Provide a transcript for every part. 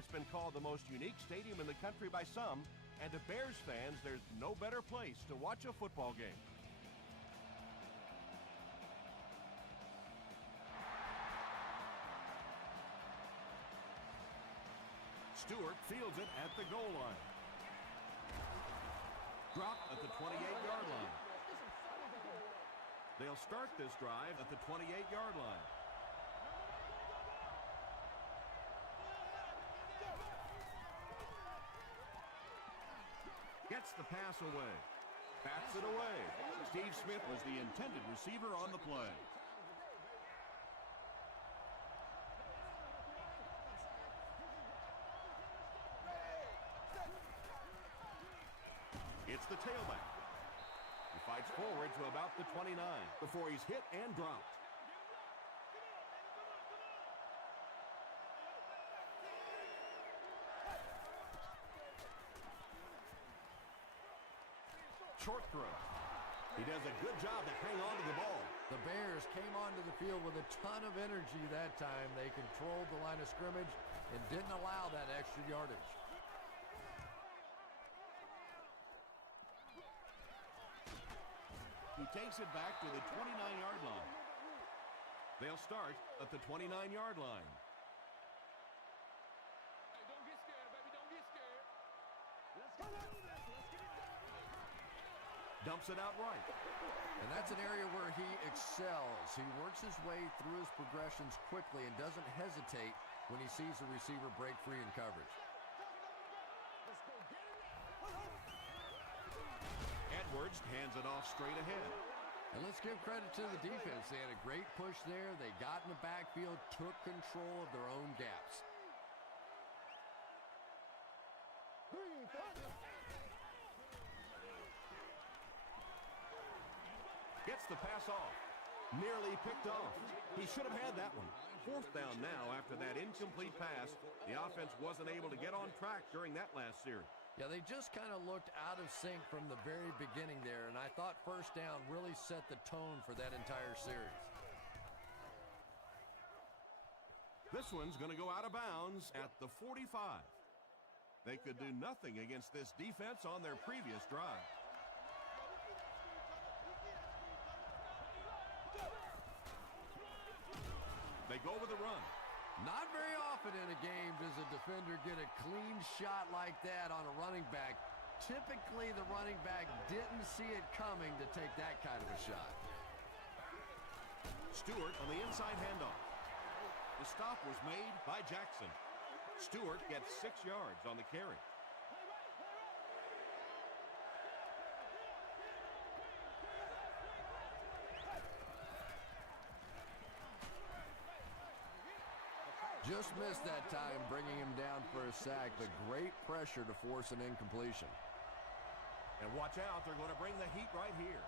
It's been called the most unique stadium in the country by some, and to Bears fans, there's no better place to watch a football game. Stewart fields it at the goal line. Drop at the 28-yard line. They'll start this drive at the 28-yard line. Gets the pass away. Bats it away. Steve Smith was the intended receiver on the play. It's the tailback. He fights forward to about the 29 before he's hit and dropped. Short throw. He does a good job to hang on to the ball. The Bears came onto the field with a ton of energy that time. They controlled the line of scrimmage and didn't allow that extra yardage. He takes it back to the 29-yard line. They'll start at the 29-yard line. Hey, don't get scared, baby. Don't get scared. Let's get through this. Let's get it done. Dumps it out right. And that's an area where he excels. He works his way through his progressions quickly and doesn't hesitate when he sees the receiver break free in coverage. Let's go get it. Edwards hands it off straight ahead. And let's give credit to the defense. They had a great push there. They got in the backfield, took control of their own gaps. Gets the pass off. Nearly picked off. He should have had that one. Fourth down now after that incomplete pass. The offense wasn't able to get on track during that last series. Yeah, they just kind of looked out of sync from the very beginning there, and I thought first down really set the tone for that entire series. This one's going to go out of bounds at the 45. They could do nothing against this defense on their previous drive. They go with a run. Not very often in a game does a defender get a clean shot like that on a running back. Typically, the running back didn't see it coming to take that kind of a shot. Stewart on the inside handoff. The stop was made by Jackson. Stewart gets 6 yards on the carry. Just missed that time, bringing him down for a sack, but great pressure to force an incompletion. And watch out, they're going to bring the heat right here.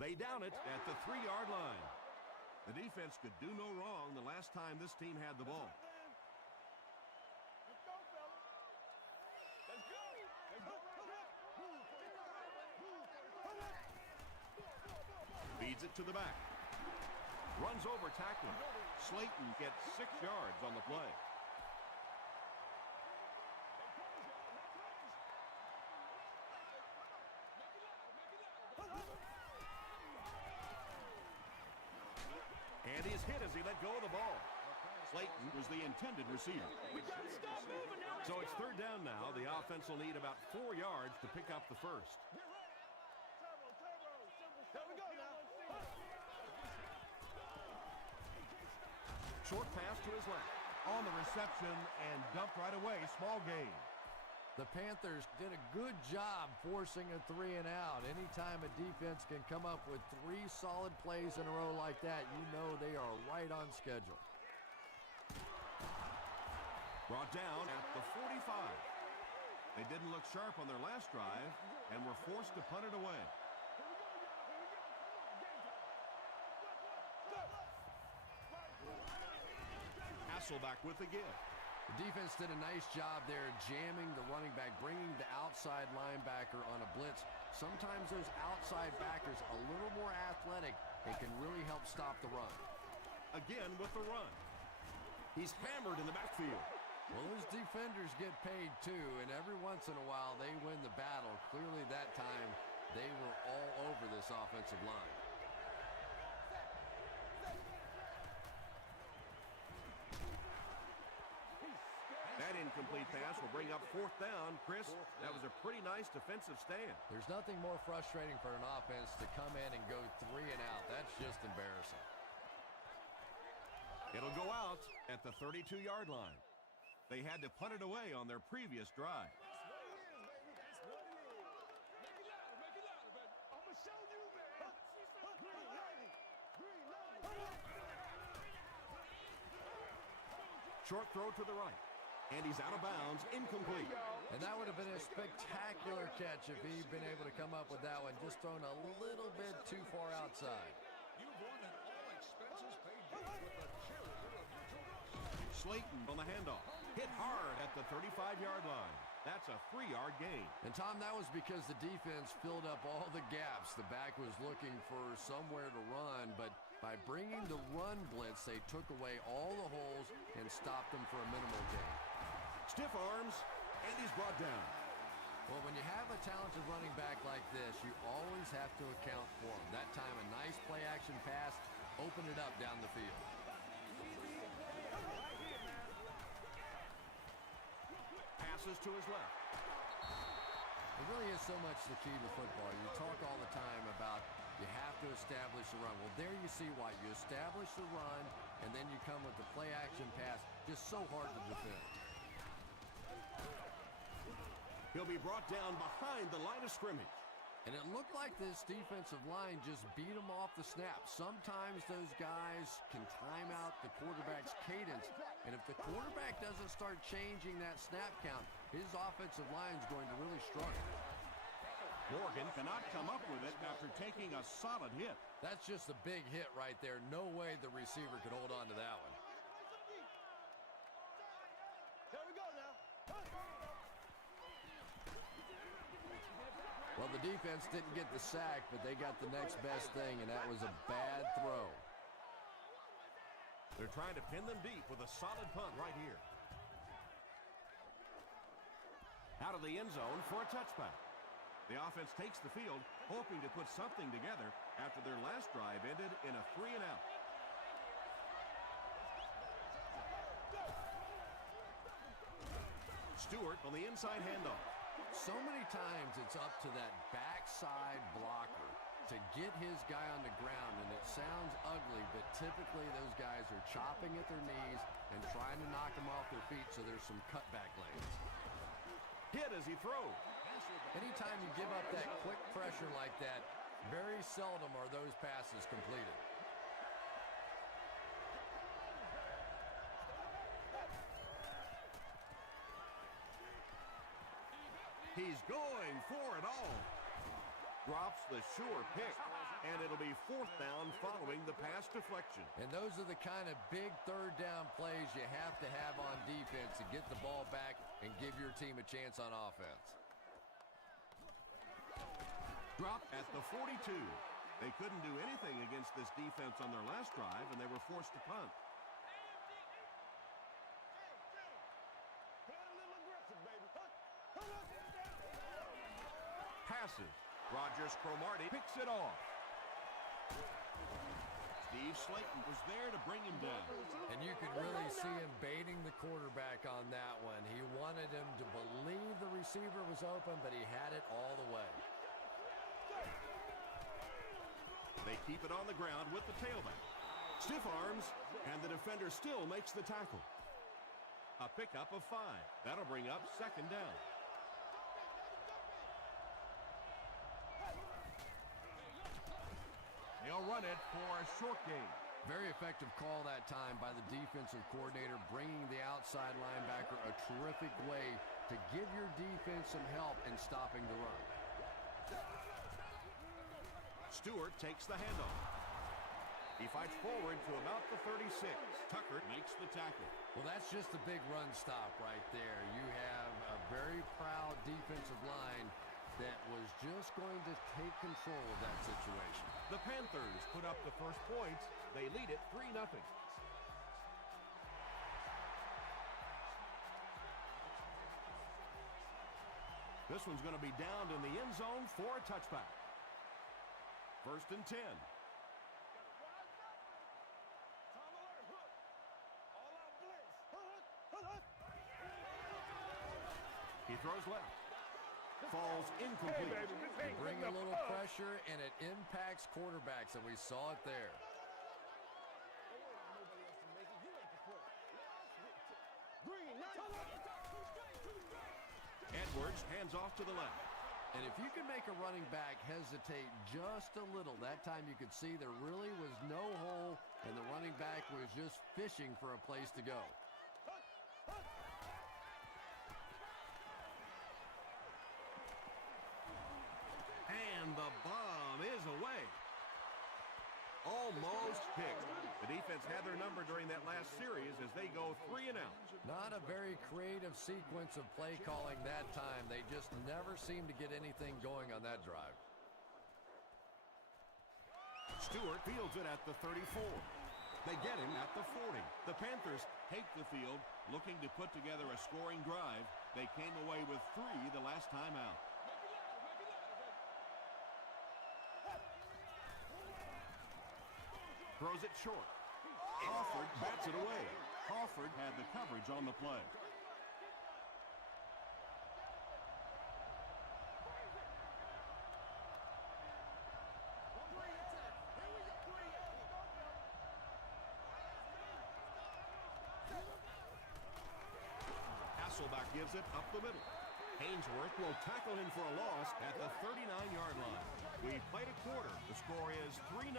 They down it at the 3-yard line. The defense could do no wrong the last time this team had the ball. Feeds it to the back. Runs over tackling. Slayton gets 6 yards on the play. And he's hit as he let go of the ball. Slayton was the intended receiver. We gotta stop moving now. So it's third down now. The offense will need about 4 yards to pick up the first. There we go now. Short pass to his left. On the reception and dumped right away. Small gain. The Panthers did a good job forcing a 3-and-out. Anytime a defense can come up with 3 solid plays in a row like that, you know they are right on schedule. Brought down at the 45. They didn't look sharp on their last drive and were forced to punt it away. Hasselback with the give. The defense did a nice job there jamming the running back, bringing the outside linebacker on a blitz. Sometimes those outside backers a little more athletic and can really help stop the run. Again with the run. He's hammered in the backfield. Well, those defenders get paid too, and every once in a while they win the battle. Clearly that time they were all over this offensive line. That incomplete pass will bring up 4th down. Chris, that was a pretty nice defensive stand. There's nothing more frustrating for an offense to come in and go 3 and out. That's just embarrassing. It'll go out at the 32-yard line. They had to punt it away on their previous drive. Short throw to the right. And he's out of bounds, incomplete. And that would have been a spectacular catch if he'd been able to come up with that one, just thrown a little bit too far outside. You've won an all-expenses-paid deal with the cheerleader of your choice. Slayton on the handoff. Hit hard at the 35-yard line. That's a 3-yard gain. And, Tom, that was because the defense filled up all the gaps. The back was looking for somewhere to run, but by bringing the run blitz, they took away all the holes and stopped them for a minimal gain. Stiff arms, and he's brought down. Well, when you have a talented running back like this, you always have to account for him. That time, a nice play-action pass opened it up down the field. Passes to his left. It really is so much the key to football. You talk all the time about you have to establish the run. Well, there you see why. You establish the run, and then you come with the play-action pass. Just so hard to defend. He'll be brought down behind the line of scrimmage. And it looked like this defensive line just beat him off the snap. Sometimes those guys can time out the quarterback's cadence. And if the quarterback doesn't start changing that snap count, his offensive line is going to really struggle. Morgan cannot come up with it after taking a solid hit. That's just a big hit right there. No way the receiver could hold on to that one. There we go now. Well, the defense didn't get the sack, but they got the next best thing, and that was a bad throw. They're trying to pin them deep with a solid punt right here. Out of the end zone for a touchback. The offense takes the field, hoping to put something together after their last drive ended in a 3-and-out. Stewart on the inside handoff. So many times it's up to that backside blocker to get his guy on the ground, and it sounds ugly, but typically those guys are chopping at their knees and trying to knock them off their feet, so there's some cutback lanes. Hit as he throws. Anytime you give up that quick pressure like that, very seldom are those passes completed. He's going for it all. Drops the sure pick, and it'll be 4th down following the pass deflection. And those are the kind of big third down plays you have to have on defense to get the ball back and give your team a chance on offense. Dropped at the 42. They couldn't do anything against this defense on their last drive, and they were forced to punt. Passes. Rogers Cromartie picks it off. Steve Slayton was there to bring him down. And you could really see him baiting the quarterback on that one. He wanted him to believe the receiver was open, but he had it all the way. They keep it on the ground with the tailback. Stiff arms, and the defender still makes the tackle. A pickup of 5. That'll bring up 2nd down. They'll run it for a short gain. Very effective call that time by the defensive coordinator, bringing the outside linebacker a terrific way to give your defense some help in stopping the run. Stewart takes the handoff. He fights forward to about the 36. Tucker makes the tackle. Well, that's just a big run stop right there. You have a very proud defensive line that was just going to take control of that situation. The Panthers put up the first points. They lead it 3-0. This one's going to be down in the end zone for a touchback. 1st and 10. He throws left. Falls incomplete. You bring a little pressure, and it impacts quarterbacks, and we saw it there. Edwards hands off to the left. And if you can make a running back hesitate just a little, that time you could see there really was no hole, and the running back was just fishing for a place to go. And the bomb is away. Almost picked. The defense had their number during that last series as they go 3 and out. Not a very creative sequence of play calling that time. They just never seemed to get anything going on that drive. Stewart fields it at the 34. They get him at the 40. The Panthers take the field, looking to put together a scoring drive. They came away with 3 the last time out. Throws it short. Crawford bats it away. Crawford had the coverage on the play. Hasselback gives it up the middle. Hainsworth will tackle him for a loss at the 39-yard line. We played a quarter. The score is 3-0.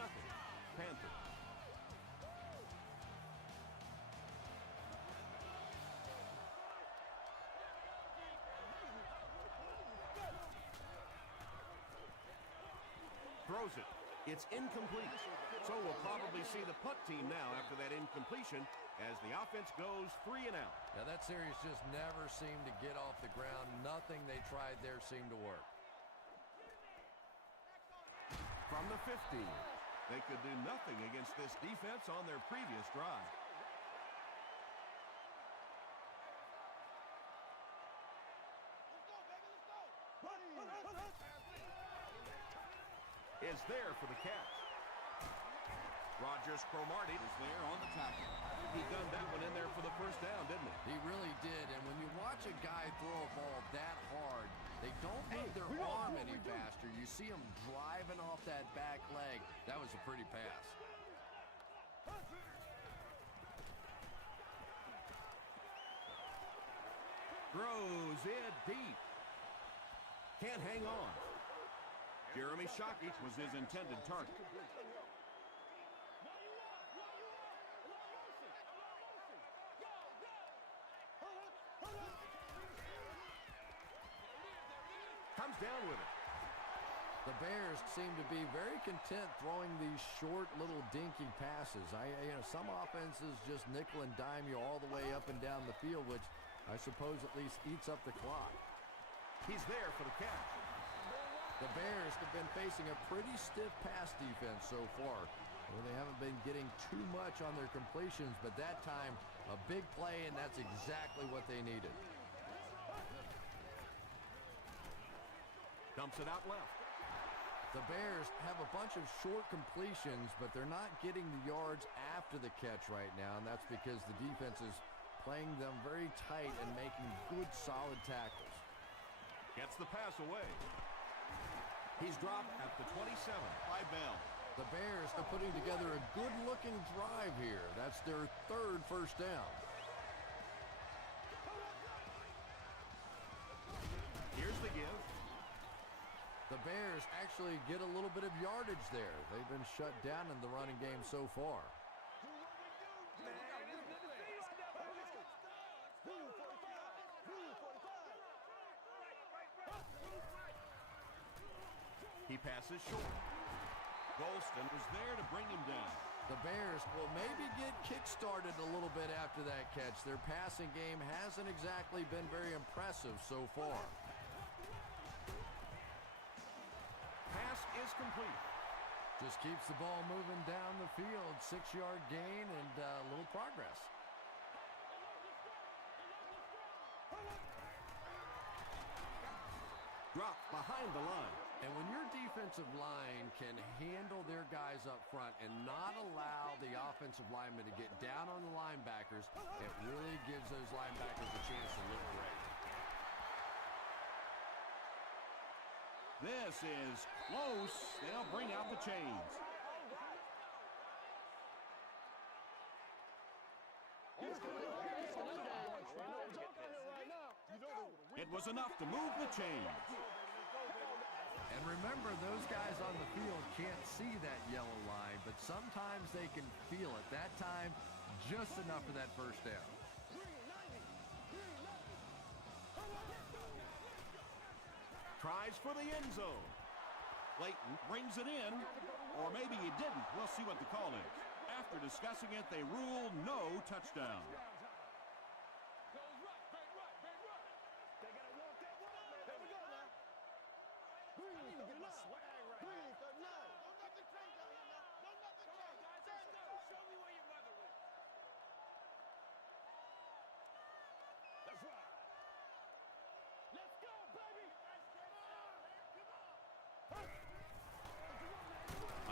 Panthers. Throws it. It's incomplete. So we'll probably see the punt team now after that incompletion as the offense goes 3 and out. Now that series just never seemed to get off the ground. Nothing they tried there seemed to work. From the 15. They could do nothing against this defense on their previous drive. Is there for the catch. Rogers Cromartie is there on the tackle. He gunned that one in there for the first down, didn't he? He really did, and when you watch a guy throw a ball that hard, they don't move their arm any faster. You see them driving off that back leg. That was a pretty pass. Throws it deep. Can't hang on. Jeremy Shockey was his intended target. Comes down with it. The Bears seem to be very content throwing these short little dinky passes. Some offenses just nickel and dime you all the way up and down the field, which I suppose at least eats up the clock. He's there for the catch. The Bears have been facing a pretty stiff pass defense so far, where they haven't been getting too much on their completions, but that time, a big play, and that's exactly what they needed. Dumps it out left. The Bears have a bunch of short completions, but they're not getting the yards after the catch right now, and that's because the defense is playing them very tight and making good, solid tackles. Gets the pass away. He's dropped at the 27 by Bell. The Bears are putting together a good-looking drive here. That's their 3rd first down. Here's the give. The Bears actually get a little bit of yardage there. They've been shut down in the running game so far. He passes short. Golston was there to bring him down. The Bears will maybe get kick-started a little bit after that catch. Their passing game hasn't exactly been very impressive so far. Pass is complete. Just keeps the ball moving down the field. 6-yard gain and a little progress. Drop behind the line. And when your defensive line can handle their guys up front and not allow the offensive linemen to get down on the linebackers, it really gives those linebackers a chance to look great. This is close. They'll bring out the chains. It was enough to move the chains. And remember, those guys on the field can't see that yellow line, but sometimes they can feel it. That time, just enough for that first down. Tries for the end zone. Clayton brings it in, or maybe he didn't. We'll see what the call is. After discussing it, they rule no touchdown.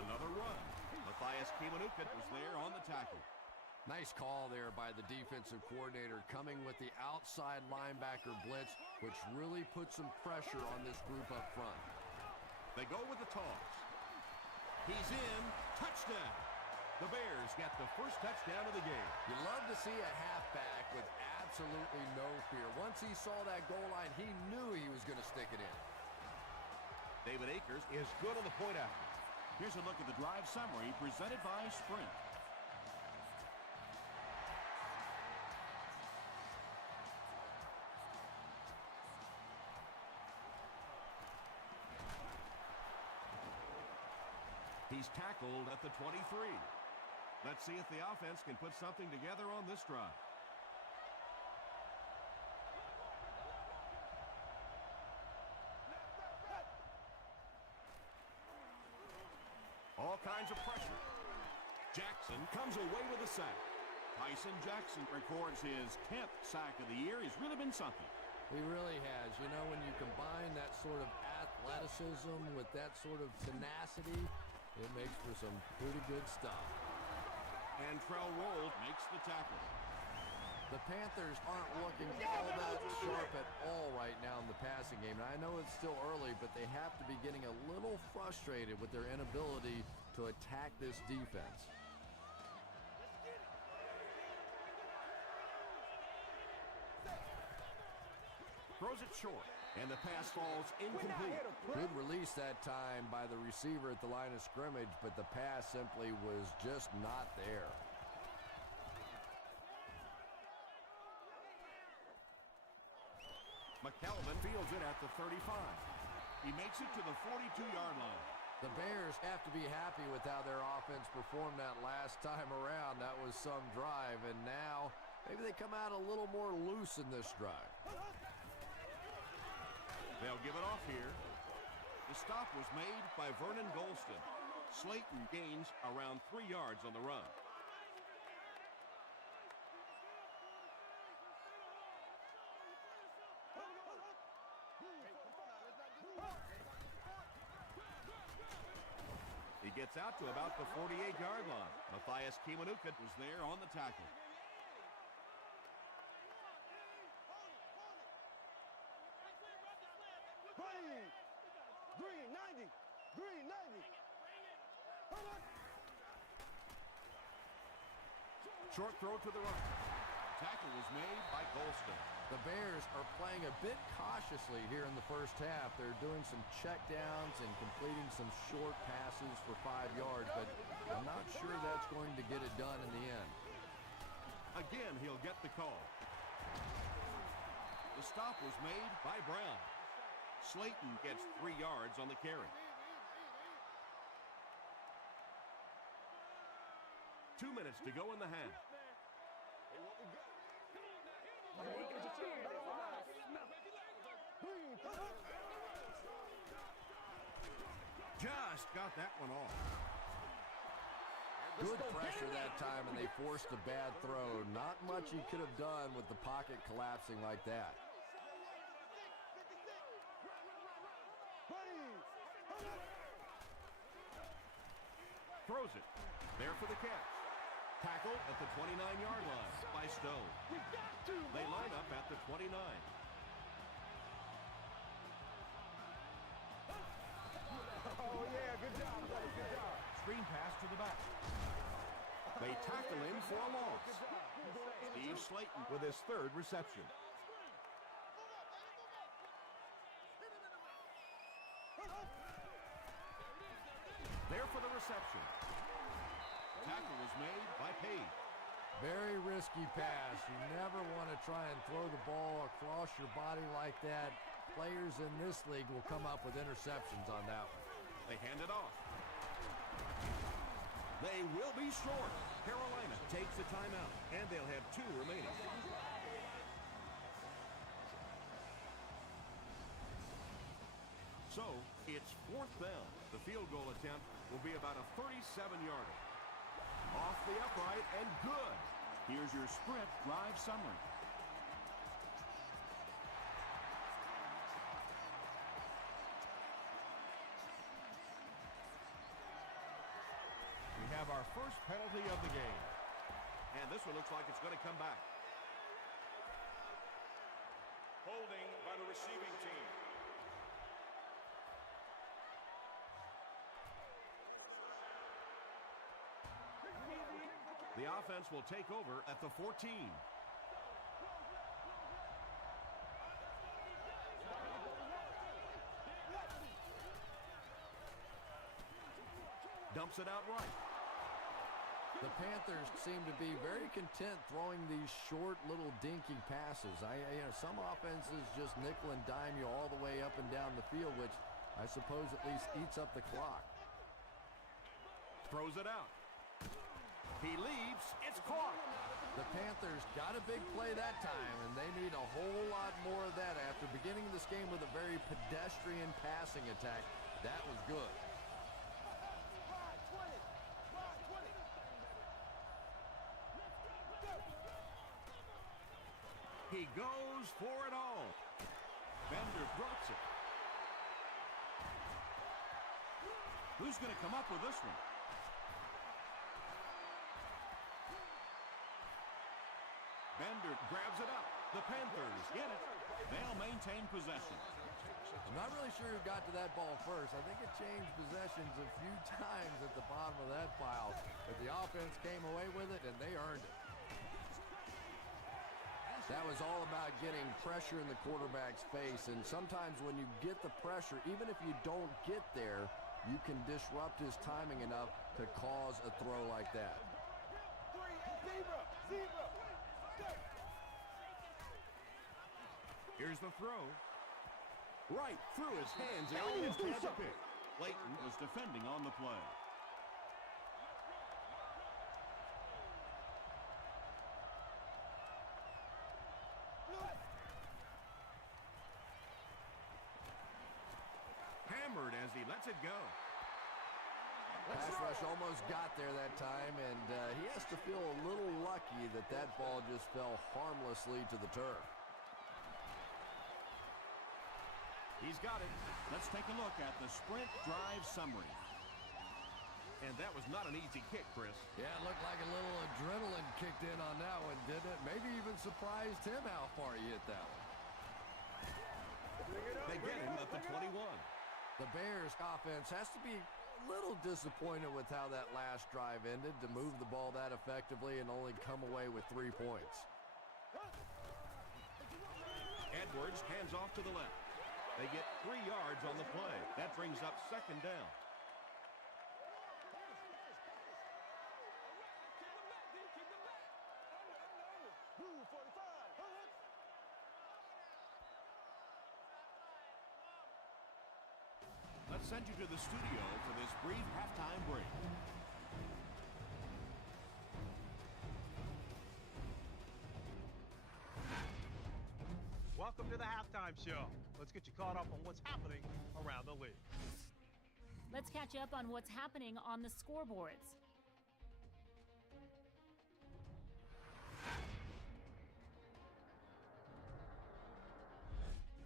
Another run. was there on the tackle. Nice call there by the defensive coordinator, coming with the outside linebacker blitz, which really puts some pressure on this group up front. They go with the toss. He's in. Touchdown. The Bears get the first touchdown of the game. You love to see a halfback with absolutely no fear. Once he saw that goal line, he knew he was going to stick it in. David Akers is good on the point after. Here's a look at the drive summary presented by Sprint. He's tackled at the 23. Let's see if the offense can put something together on this drive. All kinds of pressure. Jackson comes away with a sack. Tyson Jackson records his 10th sack of the year. He's really been something. He really has. You know, when you combine that sort of athleticism with that sort of tenacity, it makes for some pretty good stuff. And Trell Roll makes the tackle. The Panthers aren't looking all that sharp at all right now in the passing game. And I know it's still early, but they have to be getting a little frustrated with their inability to attack this defense. Throws it short, and the pass falls incomplete. Good release that time by the receiver at the line of scrimmage, but the pass simply was just not there. McKelvin fields it at the 35. He makes it to the 42-yard line. The Bears have to be happy with how their offense performed that last time around. That was some drive, and now maybe they come out a little more loose in this drive. They'll give it off here. The stop was made by Vernon Golston. Slayton gains around 3 yards on the run. He gets out to about the 48-yard line. Matthias Kiwanuka was there on the tackle. Green 90. Short throw to the right. Tackle was made by Golston. The Bears are playing a bit cautiously here in the first half. They're doing some checkdowns and completing some short passes for 5 yards, but I'm not sure that's going to get it done in the end. Again, he'll get the call. The stop was made by Brown. Slayton gets 3 yards on the carry. 2 minutes to go in the half. Just got that one off. Good pressure that time, and they forced a bad throw. Not much he could have done with the pocket collapsing like that. Throws it. There for the catch. Tackle at the 29-yard line by Stone. They line up at the 29. Oh, yeah, good job, buddy, good job. Screen pass to the back. They tackle him for a loss. Steve Slayton with his third reception. There for the reception. Tackle was made by Page. Very risky pass. You never want to try and throw the ball across your body like that. Players in this league will come up with interceptions on that one. They hand it off. They will be short. Carolina takes the timeout, and they'll have 2 remaining. So, it's 4th down. The field goal attempt will be about a 37-yarder. Off the upright and good. Here's your sprint drive summary. We have our first penalty of the game. And this one looks like it's going to come back. Holding by the receiving team. The offense will take over at the 14. Dumps it out right. The Panthers seem to be very content throwing these short little dinky passes. Some offenses just nickel and dime you all the way up and down the field, which I suppose at least eats up the clock. Throws it out. He leaps. It's caught. The Panthers got a big play that time, and they need a whole lot more of that after beginning this game with a very pedestrian passing attack. That was good. He goes for it all. Bender drops it. Who's going to come up with this one? Bender grabs it up. The Panthers get it. They'll maintain possession. I'm not really sure who got to that ball first. I think it changed possessions a few times at the bottom of that pile. But the offense came away with it, and they earned it. That was all about getting pressure in the quarterback's face. And sometimes when you get the pressure, even if you don't get there, you can disrupt his timing enough to cause a throw like that. Here's the throw. Right through his hands. He almost had to pick. Layton was defending on the play. Hammered as he lets it go. Pass rush almost got there that time, and he has to feel a little lucky that that ball just fell harmlessly to the turf. He's got it. Let's take a look at the sprint drive summary. And that was not an easy kick, Chris. Yeah, it looked like a little adrenaline kicked in on that one, didn't it? Maybe even surprised him how far he hit that one. They get him at the 21. The Bears offense has to be a little disappointed with how that last drive ended, to move the ball that effectively and only come away with 3 points. Edwards hands off to the left. They get 3 yards on the play. That brings up 2nd down. Let's send you to the studio for this brief halftime break. welcome to the halftime show. Let's get you caught up on what's happening around the league. Let's catch up on what's happening on the scoreboards.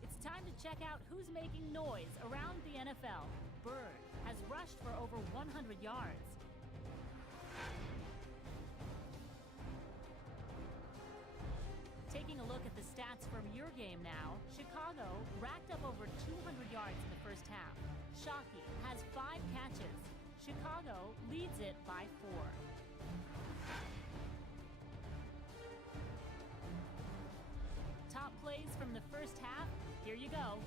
It's time to check out who's making noise around the NFL. Bird has rushed for over 100 yards. Taking a look at the stats from your game now, Chicago racked up over 200 yards in the first half. Shockey has 5 catches. Chicago leads it by 4. Top plays from the first half, here you go.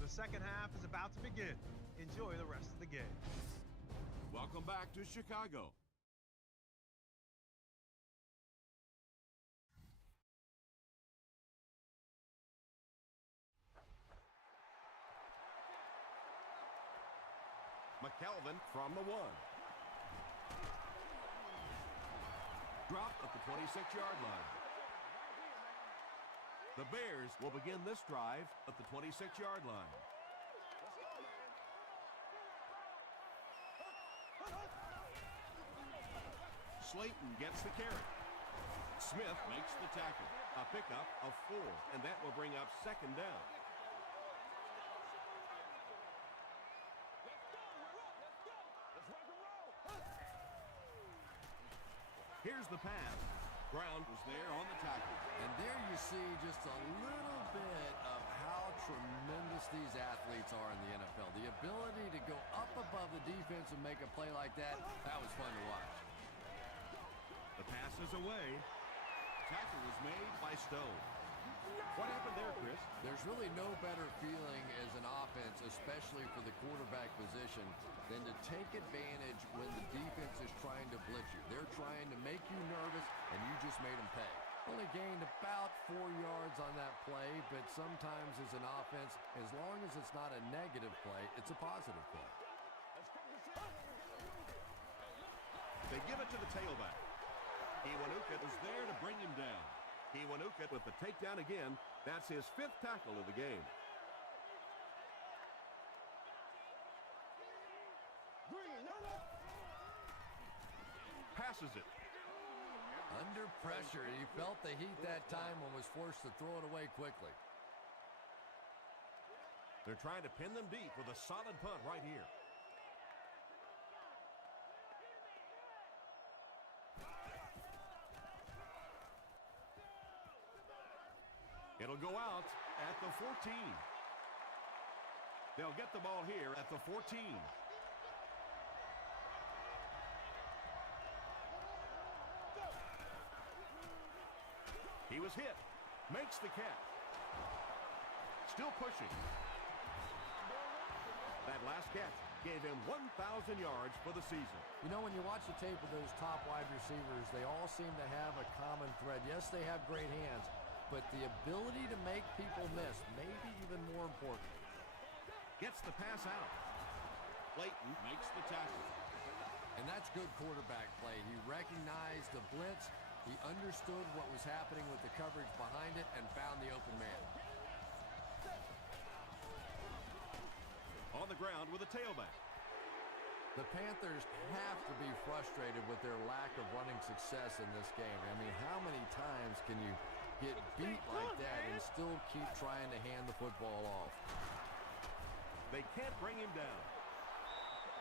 The second half is about to begin. Enjoy the rest of the game. Welcome back to Chicago. McKelvin from the 1. Dropped at the 26-yard line. The Bears will begin this drive at the 26-yard line. Slayton gets the carry. Smith makes the tackle. A pickup of 4, and that will bring up second down. Here's the pass. Brown was there on the tackle. And there you see just a little bit of how tremendous these athletes are in the NFL. The ability to go up above the defense and make a play like that, that was fun to watch. The pass is away. Tackle was made by Stone. What happened there, Chris? There's really no better feeling as an offense, especially for the quarterback position, than to take advantage when the defense is trying to blitz you. They're trying to make you nervous, and you just made them pay. Only gained about 4 yards on that play, but sometimes as an offense, as long as it's not a negative play, it's a positive play. They give it to the tailback. Iwanuka is there to bring him down. Iwanuka with the takedown again. That's his 5th tackle of the game. Passes it. Under pressure, he felt the heat that time and was forced to throw it away quickly. They're trying to pin them deep with a solid punt right here. It'll go out at the 14. They'll get the ball here at the 14. He was hit. Makes the catch. Still pushing. That last catch gave him 1,000 yards for the season. You know, when you watch the tape of those top wide receivers, they all seem to have a common thread. Yes, they have great hands, but the ability to make people miss may be even more important. Gets the pass out. Clayton makes the tackle. And that's good quarterback play. He recognized the blitz. He understood what was happening with the coverage behind it and found the open man. On the ground with a tailback. The Panthers have to be frustrated with their lack of running success in this game. I mean, how many times can you get beat like that and still keep trying to hand the football off? They can't bring him down.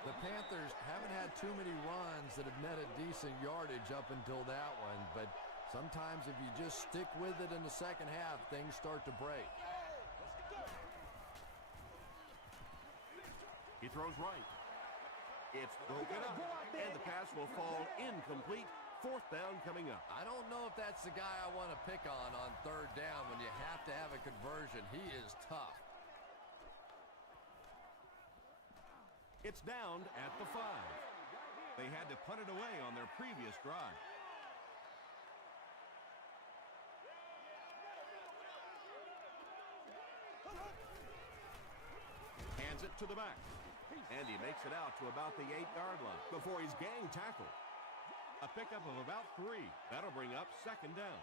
The Panthers haven't had too many runs that have netted decent yardage up until that one, but sometimes if you just stick with it in the second half, things start to break. He throws right. It's broken up, and the pass will fall incomplete 4th down coming up. I don't know if that's the guy I want to pick on 3rd down when you have to have a conversion. He is tough. It's down at the 5. They had to punt it away on their previous drive. Hands it to the back. And he makes it out to about the 8-yard line before he's gang tackled. A pickup of about 3. That'll bring up 2nd down.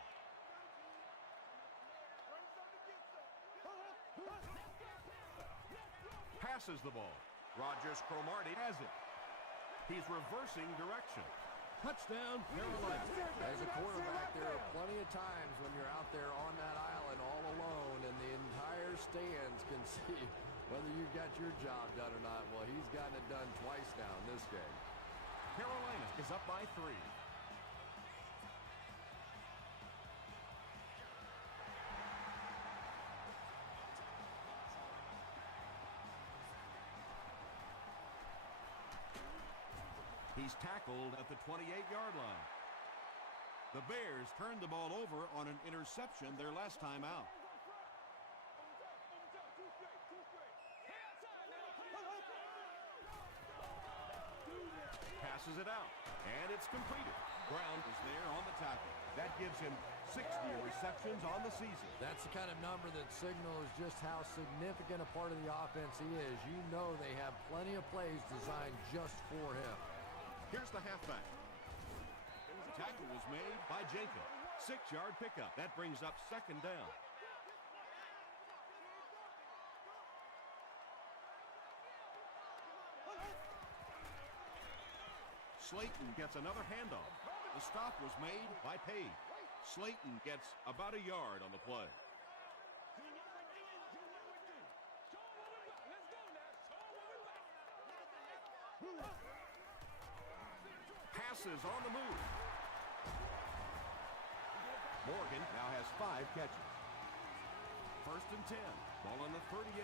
Passes the ball. Rogers Cromartie has it. He's reversing direction. Touchdown, Carolina. As a quarterback, there are plenty of times when you're out there on that island all alone and the entire stands can see whether you got your job done or not. Well, he's gotten it done twice now in this game. Carolina is up by 3. He's tackled at the 28-yard line. The Bears turned the ball over on an interception their last time out. Passes it out, and it's completed. Brown is there on the tackle. That gives him 60 receptions on the season. That's the kind of number that signals just how significant a part of the offense he is. You know they have plenty of plays designed just for him. Here's the halfback. The tackle was made by Jacob. 6-yard pickup. That brings up 2nd down. Slayton gets another handoff. The stop was made by Page. Slayton gets about a yard on the play. Passes on the move. Morgan now has 5 catches. 1st and 10. Ball on the 38.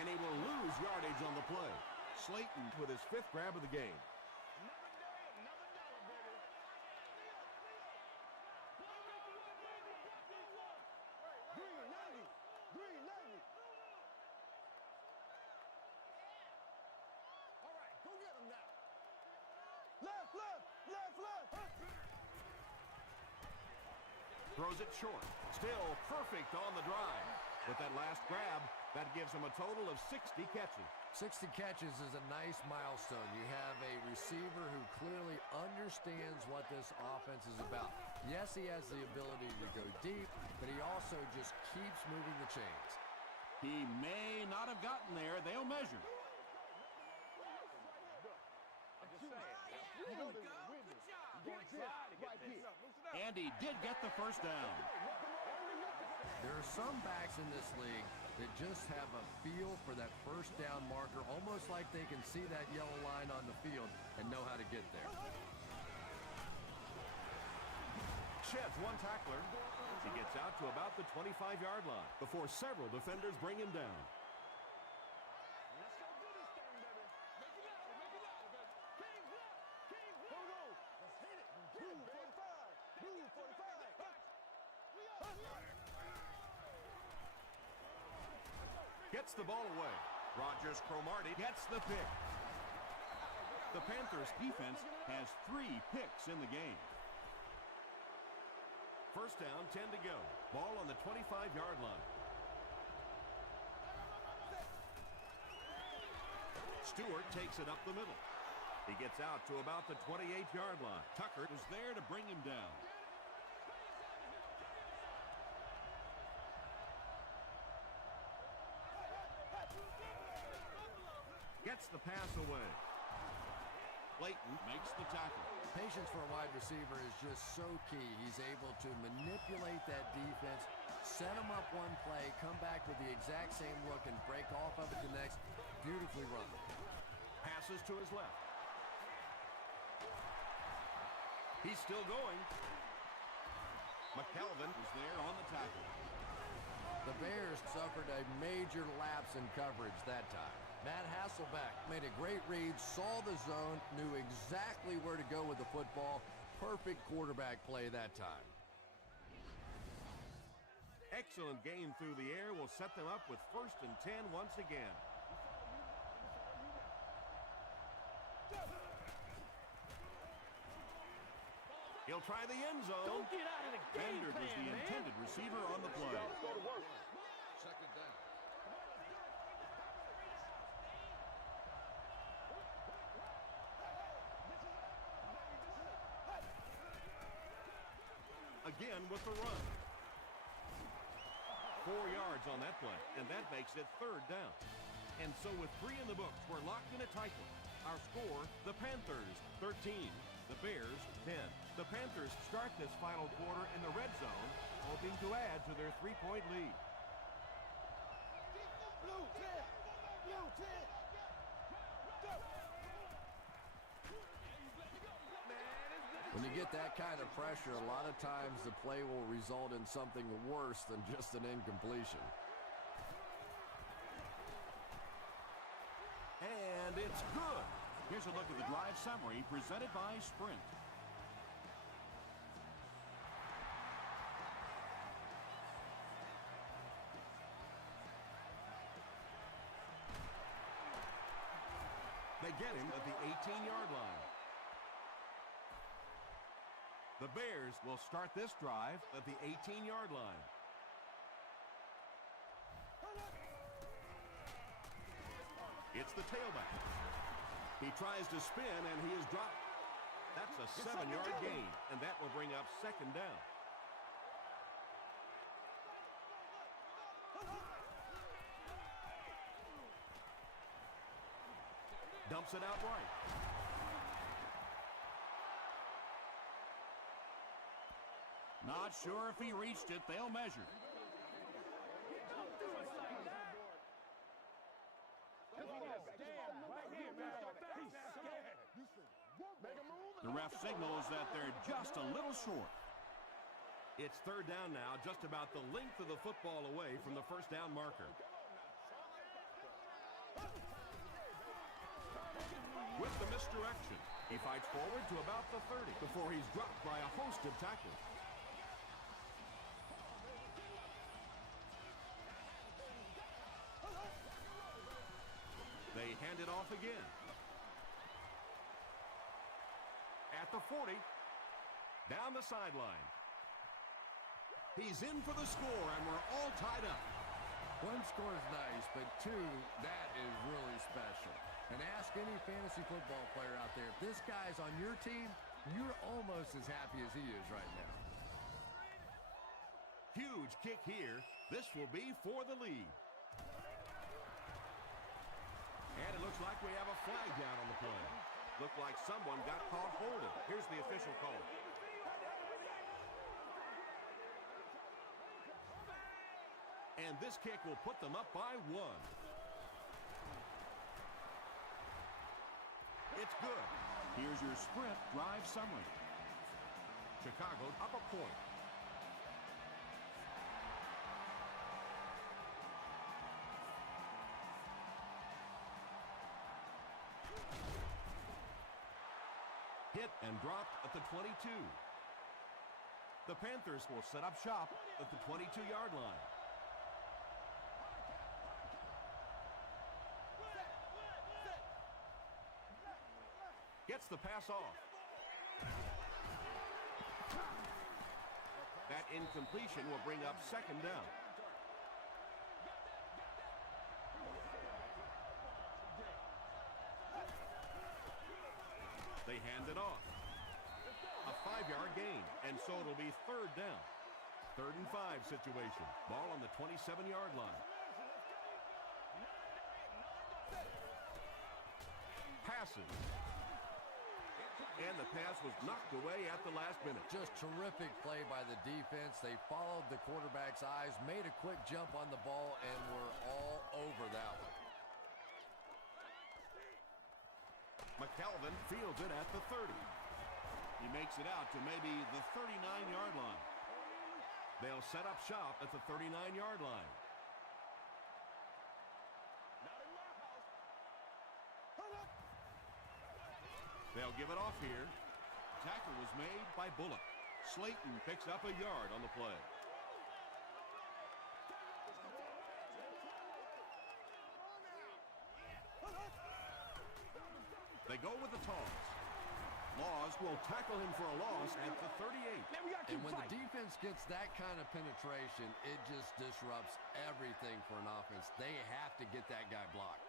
And he will lose yardage on the play. Slayton with his 5th grab of the game. Throws it short. Still perfect on the drive. With that last grab, that gives him a total of 60 catches. 60 catches is a nice milestone. You have a receiver who clearly understands what this offense is about. Yes, he has the ability to go deep, but he also just keeps moving the chains. He may not have gotten there. They'll measure. And he did get the 1st down. There are some backs in this league that just have a feel for that 1st down marker, almost like they can see that yellow line on the field and know how to get there. Sheds one tackler. He gets out to about the 25-yard line before several defenders bring him down. Gets the ball away. Rogers Cromartie gets the pick. The Panthers defense has 3 picks in the game. 1st down, 10 to go. Ball on the 25-yard line. Stewart takes it up the middle. He gets out to about the 28-yard line. Tucker is there to bring him down. Gets the pass away. Clayton makes the tackle. Patience for a wide receiver is just so key. He's able to manipulate that defense, set him up one play, come back with the exact same look, and break off of it the next. Beautifully run. Passes to his left. He's still going. McKelvin is there on the tackle. The Bears suffered a major lapse in coverage that time. Matt Hasselbeck made a great read, saw the zone, knew exactly where to go with the football. Perfect quarterback play that time. Excellent game through the air will set them up with 1st and 10 once again. He'll try the end zone. Don't get out of the game Bender was the intended receiver on the play. Second down. Again with the run. 4 yards on that play, and that makes it 3rd down. And so with 3 in the books, we're locked in a tight one. Our score, the Panthers 13, the Bears 10. The Panthers start this final quarter in the red zone, hoping to add to their 3-point lead. Blue 10. Blue 10. Go. When you get that kind of pressure, a lot of times the play will result in something worse than just an incompletion. And it's good. Here's a look at the drive summary presented by Sprint. They get him at the 18-yard line. The Bears will start this drive at the 18-yard line. It's the tailback. He tries to spin, and he is dropped. That's a 7-yard gain, and that will bring up 2nd down. Dumps it out right. Not sure if he reached it. They'll measure. The ref signals that they're just a little short. It's 3rd down now, just about the length of the football away from the 1st down marker. With the misdirection, he fights forward to about the 30 before he's dropped by a host of tacklers. They hand it off again. At the 40, down the sideline. He's in for the score, and we're all tied up. 1 score is nice, but 2, that is really special. And ask any fantasy football player out there, if this guy's on your team, you're almost as happy as he is right now. Huge kick here. This will be for the lead. And it looks like we have a flag down on the play. Looked like someone got caught holding. Here's the official call. And this kick will put them up by 1. It's good. Here's your Sprint drive summary. Chicago up a point. Hit and dropped at the 22. The Panthers will set up shop at the 22-yard line. Gets the pass off. That incompletion will bring up 2nd down. They hand it off. A 5-yard gain, and so it'll be 3rd down. 3rd and 5 situation. Ball on the 27-yard line. Passes. And the pass was knocked away at the last minute. Just terrific play by the defense. They followed the quarterback's eyes, made a quick jump on the ball, and were all over that one. McKelvin fields it at the 30. He makes it out to maybe the 39-yard line. They'll set up shop at the 39-yard line. Not in my house. Hold up. They'll give it off here. Tackle was made by Bullock. Slayton picks up a yard on the play. They go with the toss. Laws will tackle him for a loss at the 38. Man, we got to And keep when the fighting. defense gets that kind of penetration, it just disrupts everything for an offense. They have to get that guy blocked.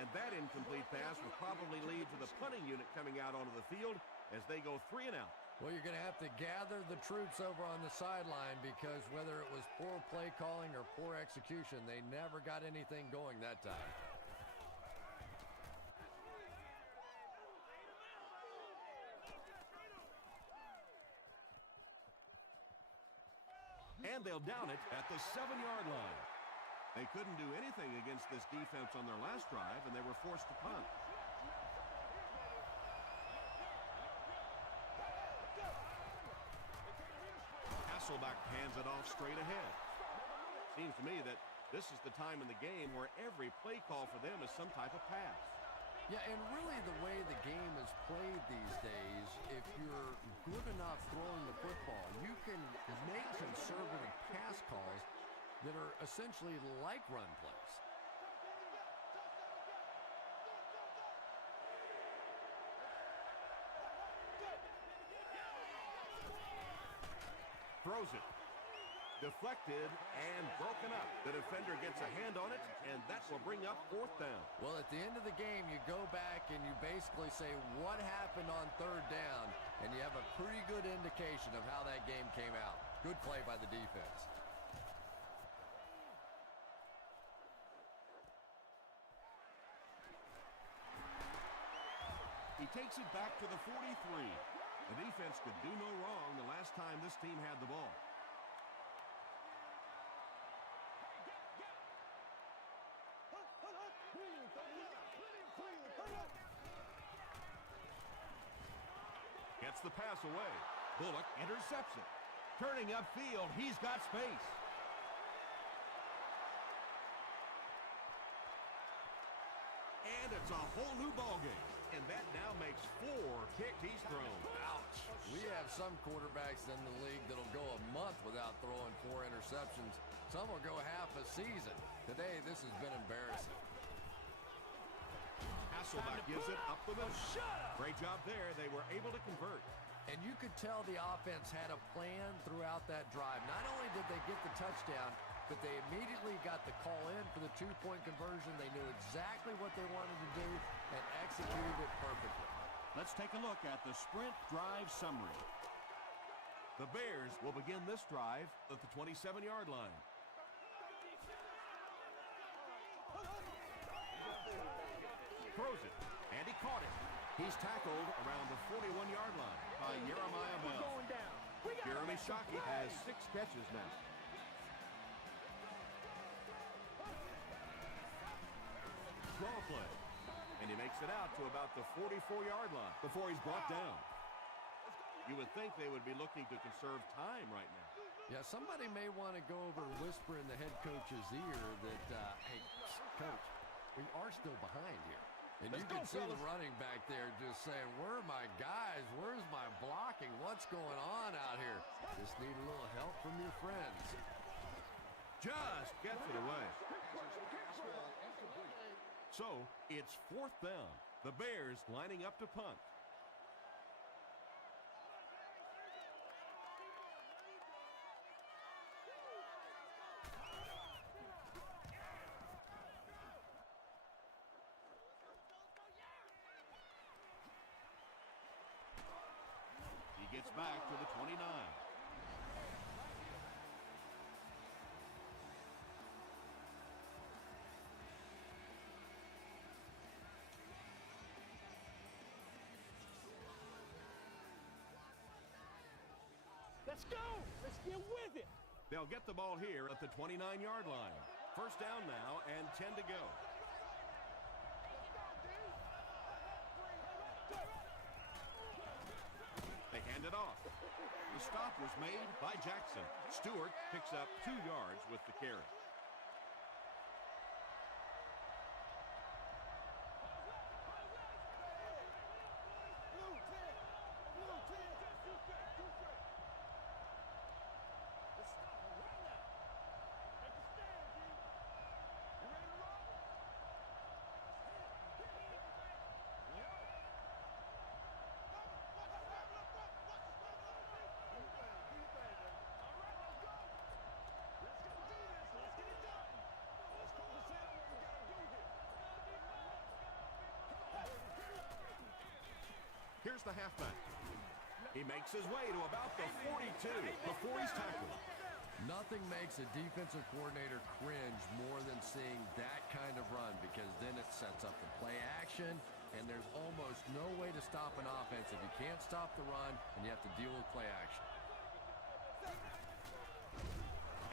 And that incomplete pass will probably lead to the punting unit coming out onto the field as they go 3 and out. Well, you're going to have to gather the troops over on the sideline because whether it was poor play calling or poor execution, they never got anything going that time. And they'll down it at the 7-yard line. They couldn't do anything against this defense on their last drive, and they were forced to punt. Hasselbeck hands it off straight ahead. Seems to me that this is the time in the game where every play call for them is some type of pass. Yeah, and really the way the game is played these days, if you're good enough throwing the football, you can make conservative pass calls that are essentially like run plays. Throws it. Deflected and broken up. The defender gets a hand on it, and that will bring up 4th down. Well, at the end of the game, you go back and you basically say what happened on 3rd down, and you have a pretty good indication of how that game came out. Good play by the defense. He takes it back to the 43. The defense could do no wrong the last time this team had the ball. Gets the pass away. Bullock intercepts it. Turning upfield, he's got space. And it's a whole new ballgame. And that now makes 4 kicks he's thrown. Ouch. We have some quarterbacks in the league that'll go a month without throwing 4 interceptions. Some will go half a season. Today, this has been embarrassing. Hasselbeck gives it up the middle. Great job there. They were able to convert. And you could tell the offense had a plan throughout that drive. Not only did they get the touchdown, but they immediately got the call in for the 2-point conversion. They knew exactly what they wanted to do and executed it perfectly. Let's take a look at the sprint drive summary. The Bears will begin this drive at the 27-yard line. Throws it, and he caught it. He's tackled around the 41-yard line by Jeremiah Bell. Going down. Jeremy Shockey has 6 catches now. Draw play. And he makes it out to about the 44-yard line before he's brought down. You would think they would be looking to conserve time right now. Yeah, somebody may want to go over and whisper in the head coach's ear that, hey, coach, we are still behind here. And you can see the running back there just saying, where are my guys? Where's my blocking? What's going on out here? Just need a little help from your friends. Just gets it away. So, it's 4th down. The Bears lining up to punt. He gets back to the 29. Let's go. Let's get with it. They'll get the ball here at the 29-yard line. 1st down now and 10 to go. They hand it off. The stop was made by Jackson. Stewart picks up 2 yards with the carry. Here's the halfback. He makes his way to about the 42 before he's tackled. Nothing makes a defensive coordinator cringe more than seeing that kind of run, because then it sets up the play action, and there's almost no way to stop an offense if you can't stop the run and you have to deal with play action.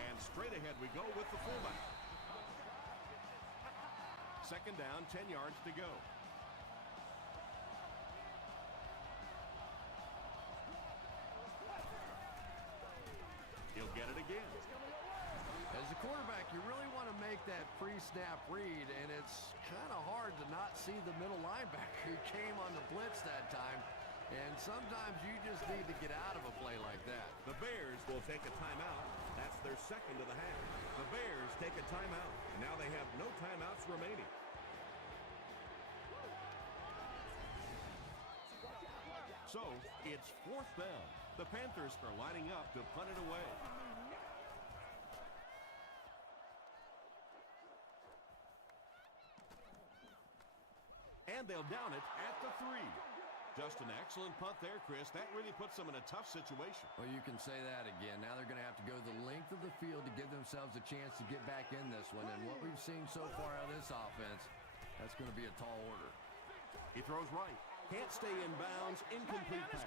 And straight ahead we go with the fullback. Second down, 10 yards to go. He'll get it again. As a quarterback, you really want to make that pre-snap read, and it's kind of hard to not see the middle linebacker who came on the blitz that time. And sometimes you just need to get out of a play like that. The Bears will take a timeout. That's their second of the half. The Bears take a timeout. Now they have no timeouts remaining. So, it's 4th down. The Panthers are lining up to punt it away. And they'll down it at the 3. Just an excellent punt there, Chris. That really puts them in a tough situation. Well, you can say that again. Now they're going to have to go the length of the field to give themselves a chance to get back in this one. And what we've seen so far out of this offense, that's going to be a tall order. He throws right. Can't stay in bounds. Incomplete pass.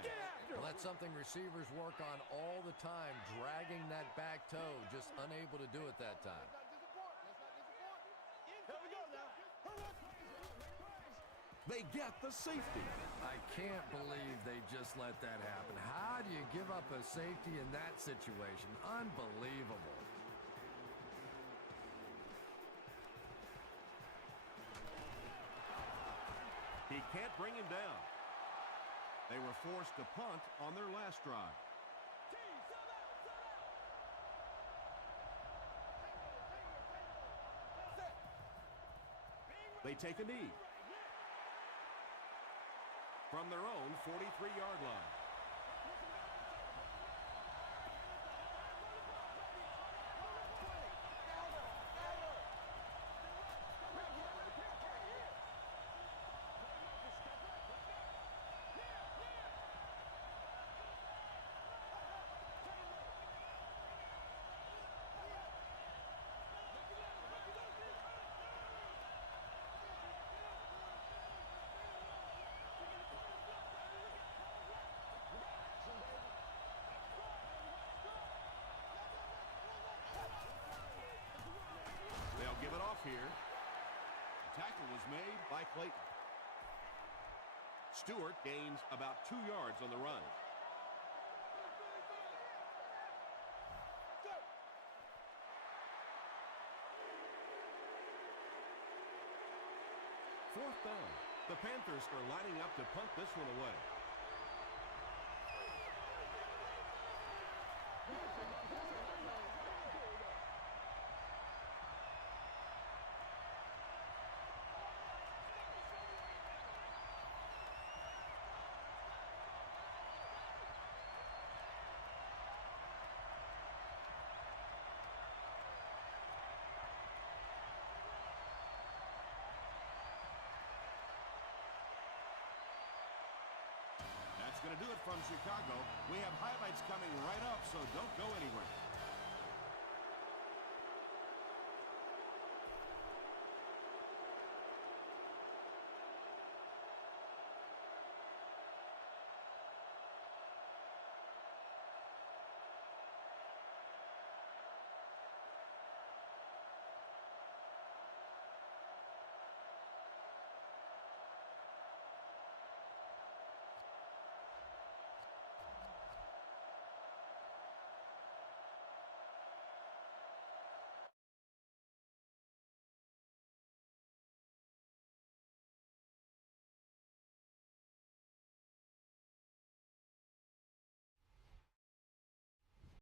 Well, that's something receivers work on all the time, dragging that back toe, just unable to do it that time. They get the safety. I can't believe they just let that happen. How do you give up a safety in that situation? Unbelievable. He can't bring him down. They were forced to punt on their last drive. They take a knee. From their own 43-yard line. Give it off here. The tackle was made by Clayton. Stewart gains about 2 yards on the run. Fourth down. The Panthers are lining up to punt this one away. That's going to do it from Chicago. We have highlights coming right up, so don't go anywhere.